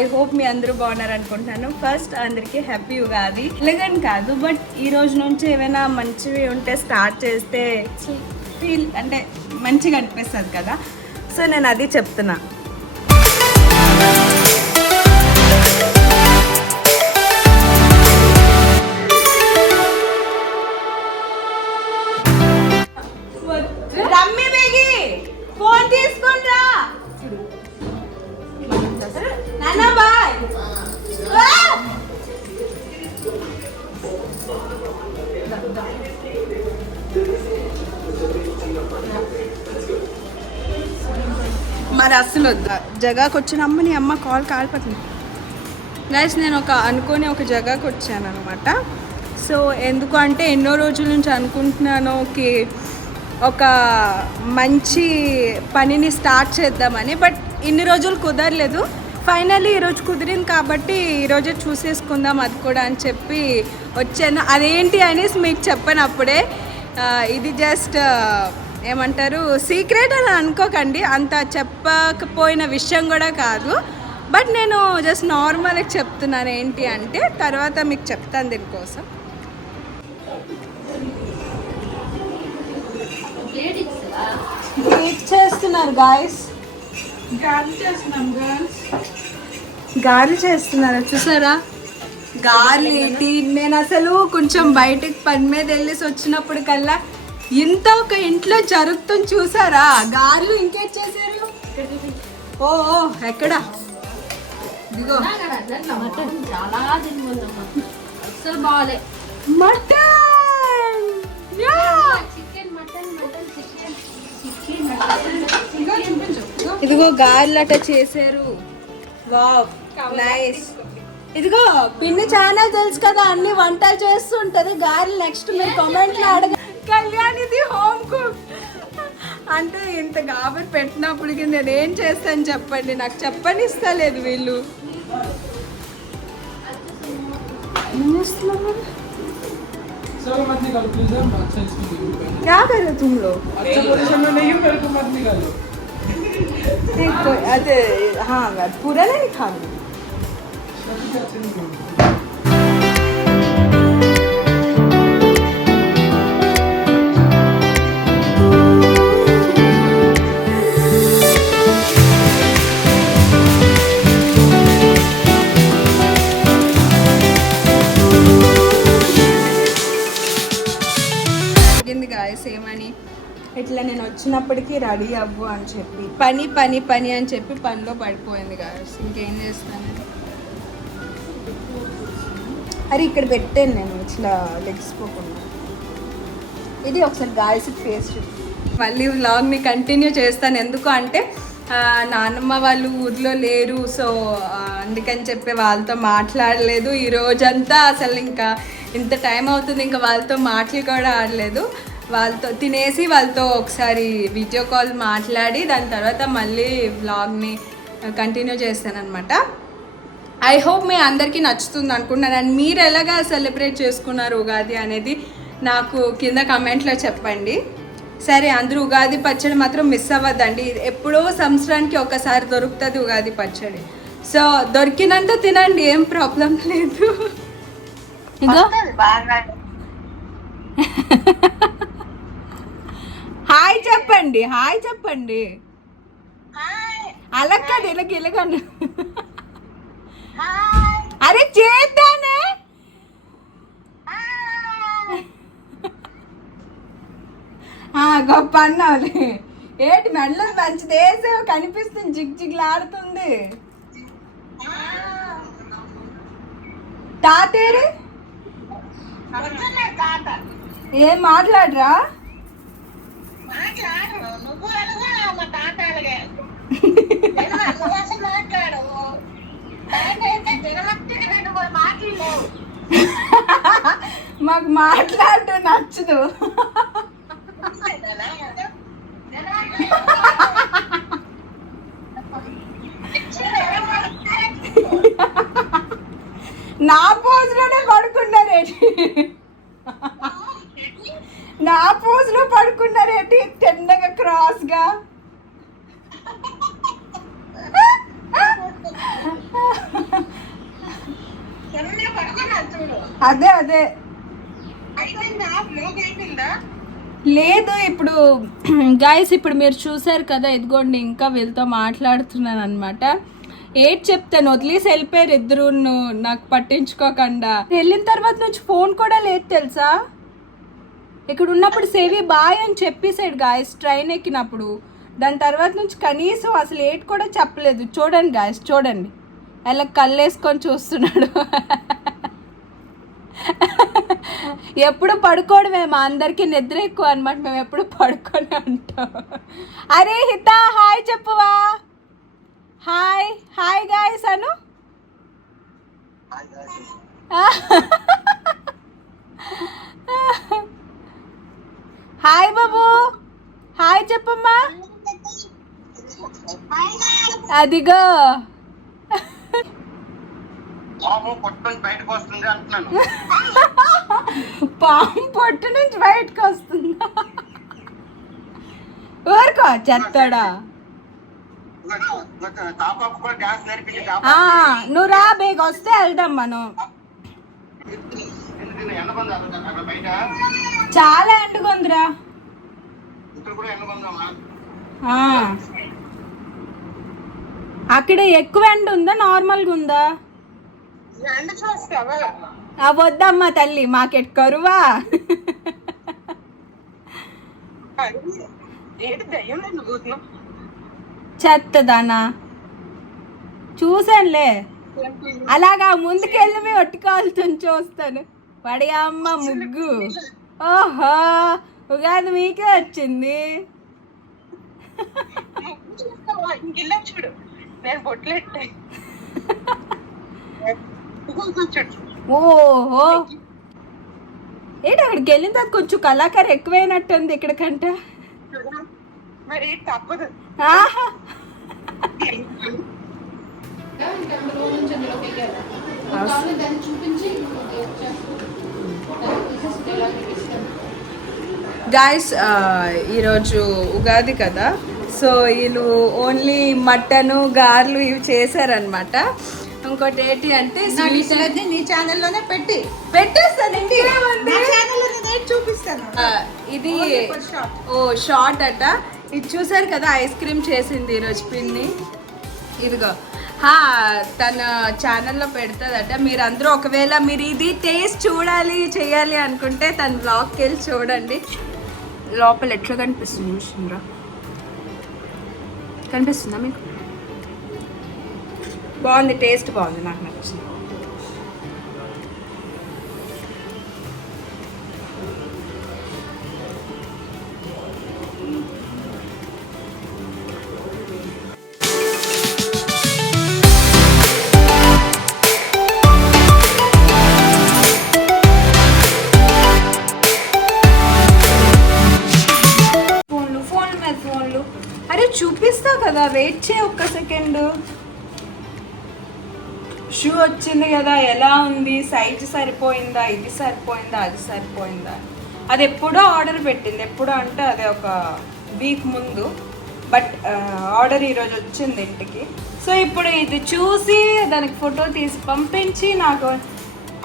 I hope మీ అందరూ బాగున్నారు అనుకుంటున్నాను. ఫస్ట్ అందరికీ హ్యాపీ ఉగాది. ఇలాగని కాదు, బట్ ఈ రోజు నుంచి ఏమైనా మంచివి ఉంటే స్టార్ట్ చేస్తే ఫీల్ అంటే మంచిగా అనిపిస్తుంది కదా. సో నేను అది చెప్తున్నా. రమ్మి బేగి ఫోన్ తీసుకుంటా నాన్న బాయ్. మరి అస్సలు వద్దా జగాకు వచ్చిన అమ్మని అమ్మ కాలిపోతుంది గైస్. నేను అనుకోని ఒక జగాకు వచ్చాను అనమాట. సో ఎందుకు అంటే ఎన్నో రోజుల నుంచి అనుకుంటున్నాను ఒక మంచి పనిని స్టార్ట్ చేద్దామని, బట్ ఇన్ని రోజులు కుదరలేదు. ఫైనల్లీ ఈరోజు కుదిరింది కాబట్టి ఈరోజే చూసేసుకుందాం అది కూడా అని చెప్పి వచ్చాను. అదేంటి అనేసి మీకు చెప్పాను అప్పుడే. ఇది జస్ట్ ఏమంటారు సీక్రెట్ అని అనుకోకండి, అంత చెప్పకపోయిన విషయం కూడా కాదు. బట్ నేను జస్ట్ నార్మల్గా చెప్తున్నాను. ఏంటి అంటే తర్వాత మీకు చెప్తాను దీనికోసం. వెయిట్ చేస్తున్నారు గాయస్, గాలి చేస్తున్నారు చూసారా. గాలి ఏంటి, నేను అసలు కొంచెం బయటకు పని మీద వెళ్ళేసి వచ్చినప్పుడు కల్లా ఇంత ఒక ఇంట్లో జరుగుతుంది చూసారా. గాలి ఇంకేట్ చేశారు. ఓ ఎక్కడ ఇదిగో మటన్, ఇదిగో గారెలు అట్ట చేశారు. Wow nice. ఇదిగో పిన్ని చాలా తెలుసు కదా, అన్ని వంటలు చేస్తూ ఉంటది. గారెలు నెక్స్ట్ మీరు కామెంట్లో అడగ. కళ్యాణిది హోమ్ కుక్ అంటే ఇంత గాబరి పెట్టినప్పటికి నేను ఏం చేస్తాను చెప్పండి, నాకు చెప్పని ఇస్తలేదు వీళ్ళు. क्या कर रहे हो तुम लोग? अच्छा पोजीशन में नहीं हूँ, मेरे को मत निकालो। अरे हाँ पूरा नहीं खाना. ఏమని ఇట్లా నేను వచ్చినప్పటికీ రెడీ అవ్వు అని చెప్పి పని పని పని అని చెప్పి పనిలో పడిపోయింది గాయస్. ఇంకేం చేస్తాను. అరే ఇక్కడ పెట్టాను నేను ఇట్లా లెగ్సిపోకుండా. ఇది ఒకసారి గాయస్ ఫేస్ మళ్ళీ వ్లాగ్ని కంటిన్యూ చేస్తాను. ఎందుకు అంటే నాన్నమ్మ వాళ్ళు ఊర్లో లేరు. సో అందుకని చెప్పి వాళ్ళతో మాట్లాడలేదు ఈ రోజంతా. అసలు ఇంకా ఇంత టైం అవుతుంది, ఇంకా వాళ్ళతో మాటలు కూడా ఆడలేదు. వాళ్ళతో తినేసి వాళ్ళతో ఒకసారి వీడియో కాల్ మాట్లాడి దాని తర్వాత మళ్ళీ వ్లాగ్ని కంటిన్యూ చేస్తానన్నమాట. ఐ హోప్ మీ అందరికీ నచ్చుతుంది అనుకుంటున్నాను. అండ్ మీరు ఎలాగా సెలబ్రేట్ చేసుకున్నారు ఉగాది అనేది నాకు కింద కమెంట్లో చెప్పండి. సరే అందరూ ఉగాది పచ్చడి మాత్రం మిస్ అవ్వద్దండి. ఎప్పుడో సంవత్సరానికి ఒకసారి దొరుకుతుంది ఉగాది పచ్చడి. సో దొరికినంత తినండి, ఏం ప్రాబ్లం లేదు. ఇగో హాయ్ చెప్పండి, హాయ్ చెప్పండి. అలా కాదు ఇలాగ ఇలాగను. అరే చేద్దానే. గొప్ప అన్నావులే. ఏంటి మెడలో మంచి దేశం కనిపిస్తుంది, జిగ్ జిగ్లాడుతుంది. తాతేరు ఏం మాట్లాడరా? మాకు మాట్లాడటం నచ్చదు. నా పోజులోనే పడుకున్నారేటి, నా పోజులో పడుకున్నారేటి తిన్నగా క్రాస్గా. అదే అదే లేదు ఇప్పుడు గాయస్ ఇప్పుడు మీరు చూసారు కదా, ఇదిగోండి ఇంకా వీళ్ళతో మాట్లాడుతున్నాను అనమాట. ఏడ్ చెప్తాను, వదిలేసి వెళ్ళిపోయారు ఇద్దరు, నాకు పట్టించుకోకుండా. వెళ్ళిన తర్వాత నుంచి ఫోన్ కూడా లేదు తెలుసా. ఇక్కడ ఉన్నప్పుడు సేవి బాయ్ అని చెప్పేసాడు గాయస్ ట్రైన్ ఎక్కినప్పుడు. దాని తర్వాత నుంచి కనీసం అసలు ఏడ్ కూడా చెప్పలేదు. చూడండి గాయస్, చూడండి ఎలా కళ్ళేసుకొని చూస్తున్నాడు. ఎప్పుడు పడుకోవడమే, మా అందరికి నిద్ర ఎక్కువ అనమాట, మేము ఎప్పుడు పడుకొని ఉంటాం. అరే హిత హాయ్ చెప్పువా. హాయ్ హాయ్ గాయస్ అను. హాయ్ బాబు, హాయ్ చెప్పమ్మా. అదిగో పాము పొట్టు నుంచి బయటకు వస్తుంది అంటున్నాను. పాము పొట్టు నుంచి బయటకు వస్తుందా? ఊరుకో చెత్తాడా. తాపాకు కూడా డాన్స్ నేర్పించి నువ్వు రా, బేగ వస్తే వెళ్దాం మనం. ఎండబంది అక్కడ బయట చాలా ఎండుకుందిరా ఇక్కడ కూడా ఎండబందమ్మా. అక్కడ ఎక్కువ ఎండ ఉందా నార్మల్గా ఉందా? వద్దమ్మా తల్లి, మాకెట్ కరువా. చెత్తదానా చూసానులే. అలాగా ముందుకెళ్ళి మీ ఒట్టుకోవాల్సి చూస్తాను. పడి అమ్మ ముగ్గు. ఓహో ఉగాది మీకే వచ్చింది. చూడు నేను బొట్లెట్టే. ఓహో ఏంటి అక్కడికి వెళ్ళిన తర్వాత కొంచెం కళాకారు ఎక్కువైనట్టుంది ఇక్కడ కంట. మరి తప్పదు. గాయస్ ఈరోజు ఉగాది కదా, సో వీళ్ళు ఓన్లీ మటను గారెలు ఇవి చేశారనమాట. ఇంకోటి ఏంటి అంటే నీ ఛానల్లోనే పెట్టేస్తానండి, చూపిస్తాను. ఇది షార్ట్ అట. ఇది చూసారు కదా, ఐస్ క్రీమ్ చేసింది ఈరోజు పిన్ని. ఇదిగో తన ఛానల్లో పెడుతుందట. మీరు అందరూ ఒకవేళ మీరు ఇది టేస్ట్ చూడాలి చేయాలి అనుకుంటే తన బ్లాగ్కి వెళ్ళి చూడండి. లోపల ఎట్లా కనిపిస్తుంది చూసిండ్రా, కనిపిస్తుందా మీకు? బాగుంది, టేస్ట్ బాగుంది, నాకు నచ్చింది. ఫోన్లు అరే చూపిస్తా కదా, వెయిట్ చేయి ఒక్క సెకండ్. షూ వచ్చింది కదా, ఎలా ఉంది, సైజ్ సరిపోయిందా, ఇది సరిపోయిందా, అది సరిపోయిందా. అది ఎప్పుడో ఆర్డర్ పెట్టింది, ఎప్పుడో అంటే అదే ఒక వీక్ ముందు, బట్ ఆర్డర్ ఈరోజు వచ్చింది ఇంటికి. సో ఇప్పుడు ఇది చూసి దానికి ఫోటో తీసి పంపించి నాకు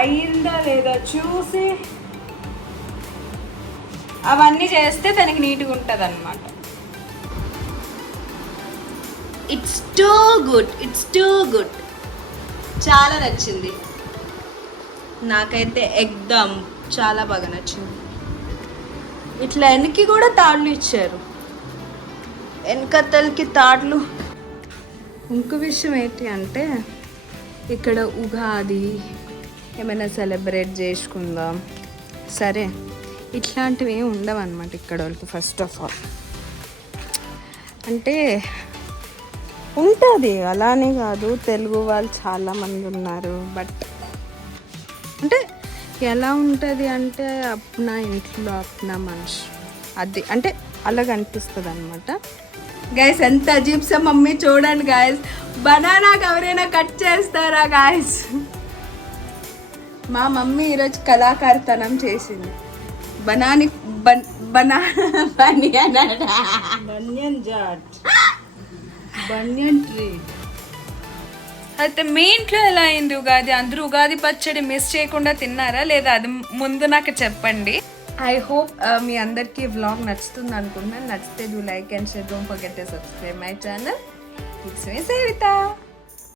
అయిందా లేదా చూసి అవన్నీ చేస్తే దానికి నీట్గా ఉంటుంది అన్నమాట. ఇట్స్ టూ గుడ్, చాలా నచ్చింది నాకైతే, ఎగ్దమ్ చాలా బాగా నచ్చింది. ఇట్లా వెనక్కి కూడా తాళ్ళు ఇచ్చారు, వెనకతలకి తాళ్ళు. ఇంకో విషయం ఏంటి అంటే ఇక్కడ ఉగాది ఏమైనా సెలబ్రేట్ చేసుకుందాం సరే, ఇట్లాంటివి ఏమి ఉండవు అన్నమాట ఇక్కడ వాళ్ళకి. ఫస్ట్ ఆఫ్ ఆల్ అంటే ఉంటుంది, అలానే కాదు, తెలుగు వాళ్ళు చాలామంది ఉన్నారు. బట్ అంటే ఎలా ఉంటుంది అంటే అప్నా ఇంట్లో అప్నా మనిషి, అది అంటే అలాగ అనిపిస్తుంది అనమాట. గైస్ ఎంత అజీబ్సా మమ్మీ చూడండి గైస్, బనానాకి ఎవరైనా కట్ చేస్తారా గైస్? మా మమ్మీ ఈరోజు కళాకారితనం చేసింది. బనియన్ ట్రీ అయితే మీ ఇంట్లో ఎలా అయింది ఉగాది? అందరూ ఉగాది పచ్చడి మిస్ చేయకుండా తిన్నారా లేదా? అది ముందు నాకు చెప్పండి. ఐ హోప్ మీ అందరికీ వ్లాగ్ నచ్చుతుంది అనుకుంటున్నాను. నచ్చితే do like and share, don't forget to subscribe my channel. It's me Savitha.